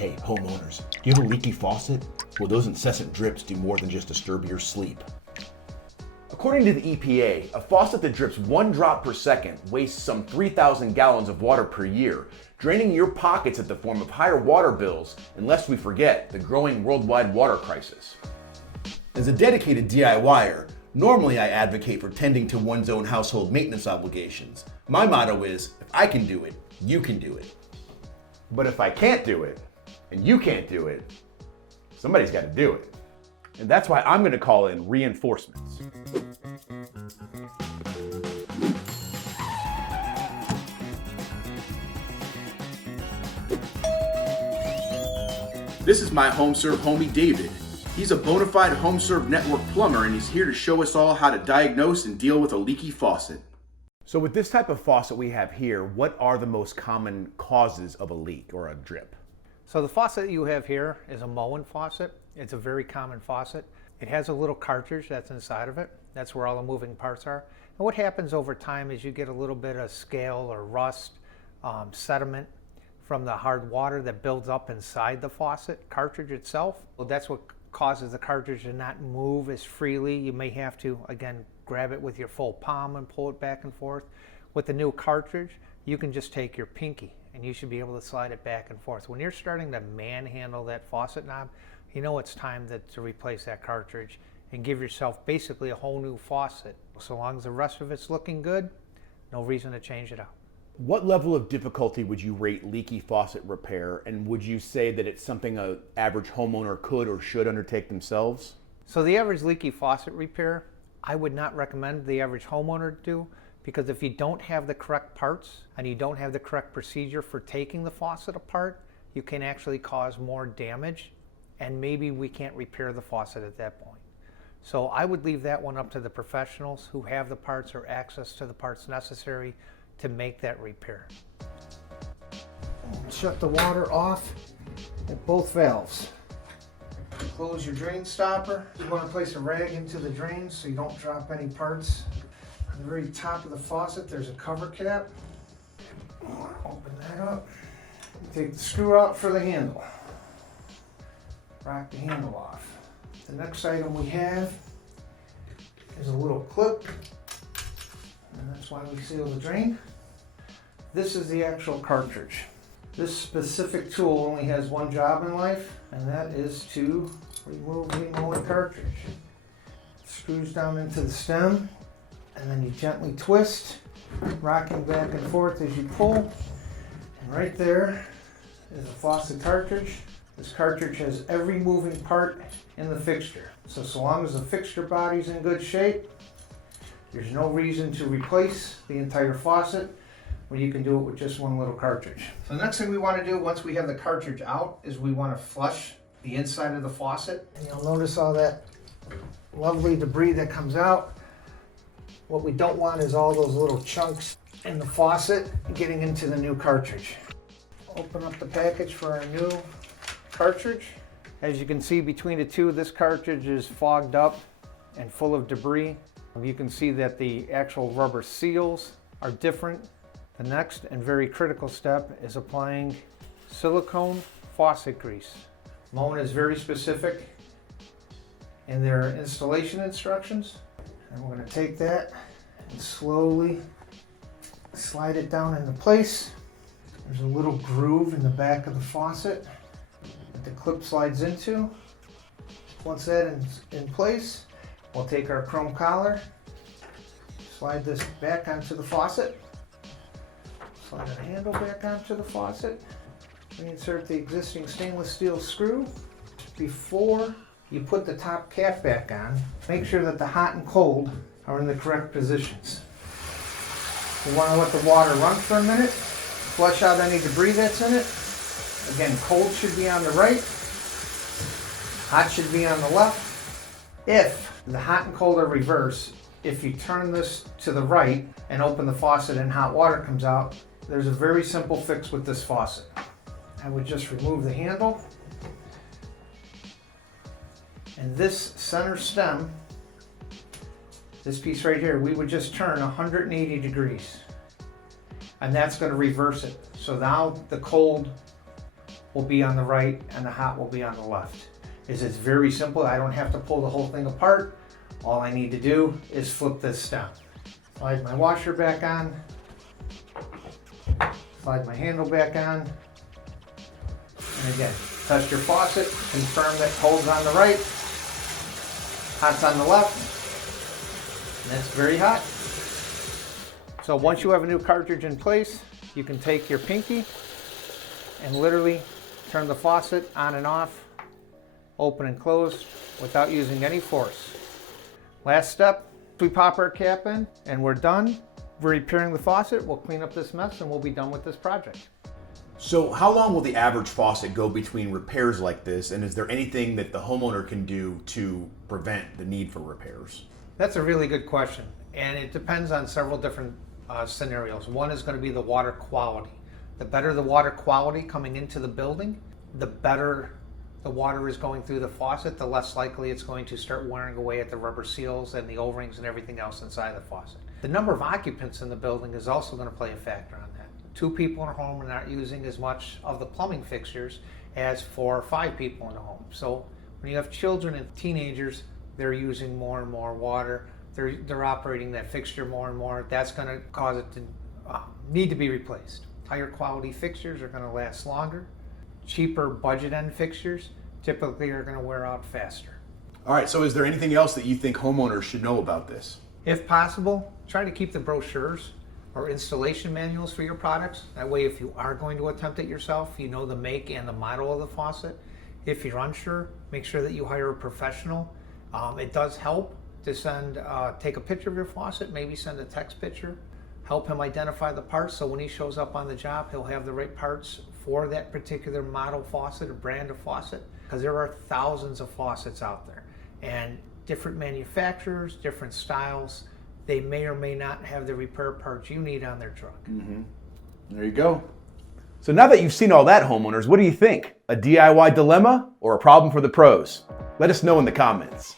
Hey, homeowners, do you have a leaky faucet? Well, those incessant drips do more than just disturb your sleep. According to the EPA, a faucet that drips 1 drop per second wastes some 3,000 gallons of water per year, draining your pockets at the form of higher water bills, and lest we forget the growing worldwide water crisis. As a dedicated DIYer, normally I advocate for tending to one's own household maintenance obligations. My motto is, if I can do it, you can do it. But if I can't do it, and you can't do it, somebody's got to do it. And that's why I'm going to call in reinforcements. This is my HomeServe homie David. He's a bona fide HomeServe network plumber, and he's here to show us all how to diagnose and deal with a leaky faucet. So with this type of faucet we have here, what are the most common causes of a leak or a drip? So the faucet you have here is a Moen faucet. It's a very common faucet. It has a little cartridge that's inside of it. That's where all the moving parts are. And what happens over time is you get a little bit of scale or rust, sediment from the hard water that builds up inside the faucet cartridge itself. Well, that's what causes the cartridge to not move as freely. You may have to, again, grab it with your full palm and pull it back and forth. With the new cartridge, you can just take your pinky and you should be able to slide it back and forth. When you're starting to manhandle that faucet knob, you know it's time to replace that cartridge and give yourself basically a whole new faucet. So long as the rest of it's looking good, no reason to change it out. What level of difficulty would you rate leaky faucet repair, and would you say that it's something an average homeowner could or should undertake themselves? So the average leaky faucet repair, I would not recommend the average homeowner do, because if you don't have the correct parts and you don't have the correct procedure for taking the faucet apart, you can actually cause more damage, and maybe we can't repair the faucet at that point. So I would leave that one up to the professionals who have the parts or access to the parts necessary to make that repair. Shut the water off at both valves. Close your drain stopper. You want to place a rag into the drain so you don't drop any parts. On the very top of the faucet, there's a cover cap. Open that up. Take the screw out for the handle. Rock the handle off. The next item we have is a little clip, and that's why we seal the drain. This is the actual cartridge. This specific tool only has one job in life, and that is to remove the Moen cartridge. It screws down into the stem, and then you gently twist, rocking back and forth as you pull. And right there is a faucet cartridge. This cartridge has every moving part in the fixture. So long as the fixture body's in good shape, there's no reason to replace the entire faucet when you can do it with just one little cartridge. So the next thing we want to do once we have the cartridge out is we want to flush the inside of the faucet. And you'll notice all that lovely debris that comes out. What we don't want is all those little chunks in the faucet getting into the new cartridge. Open up the package for our new cartridge. As you can see between the two, this cartridge is fogged up and full of debris. You can see that the actual rubber seals are different. The next and very critical step is applying silicone faucet grease. Moen is very specific in their installation instructions. And we're going to take that and slowly slide it down into place. There's a little groove in the back of the faucet that the clip slides into. Once that is in place, we'll take our chrome collar, slide this back onto the faucet, slide the handle back onto the faucet, reinsert the existing stainless steel screw. Before you put the top cap back on, make sure that the hot and cold are in the correct positions. We want to let the water run for a minute, flush out any debris that's in it. Again, cold should be on the right, hot should be on the left. If the hot and cold are reversed, if you turn this to the right and open the faucet and hot water comes out, there's a very simple fix with this faucet. I would just remove the handle, and this center stem, this piece right here, we would just turn 180 degrees, and that's going to reverse it. So now the cold will be on the right and the hot will be on the left. It's very simple. I don't have to pull the whole thing apart. All I need to do is flip this down. Slide my washer back on. Slide my handle back on. And again, test your faucet, confirm that holds on the right, hot's on the left, and that's very hot. So once you have a new cartridge in place, you can take your pinky and literally turn the faucet on and off, open and close without using any force. Last step, we pop our cap in and we're done. We're repairing the faucet, we'll clean up this mess and we'll be done with this project. So how long will the average faucet go between repairs like this, and is there anything that the homeowner can do to prevent the need for repairs? That's a really good question, and it depends on several different scenarios. One is going to be the water quality. The better the water quality coming into the building, the better the water is going through the faucet, the less likely it's going to start wearing away at the rubber seals and the O-rings and everything else inside the faucet. The number of occupants in the building is also going to play a factor on that. 2 people in a home are not using as much of the plumbing fixtures as 4 or 5 people in a home. So when you have children and teenagers, they're using more and more water. They're operating that fixture more and more. That's going to cause it to need to be replaced. Higher quality fixtures are going to last longer. Cheaper budget end fixtures typically are going to wear out faster. All right, so is there anything else that you think homeowners should know about this? If possible, try to keep the brochures or installation manuals for your products. That way, if you are going to attempt it yourself, you know the make and the model of the faucet. If you're unsure, make sure that you hire a professional. It does help to take a picture of your faucet, maybe send a text picture, help him identify the parts so when he shows up on the job, he'll have the right parts for that particular model faucet or brand of faucet, because there are thousands of faucets out there and different manufacturers, different styles. They may or may not have the repair parts you need on their truck. Mm-hmm. There you go. So now that you've seen all that, homeowners, what do you think? A DIY dilemma or a problem for the pros? Let us know in the comments.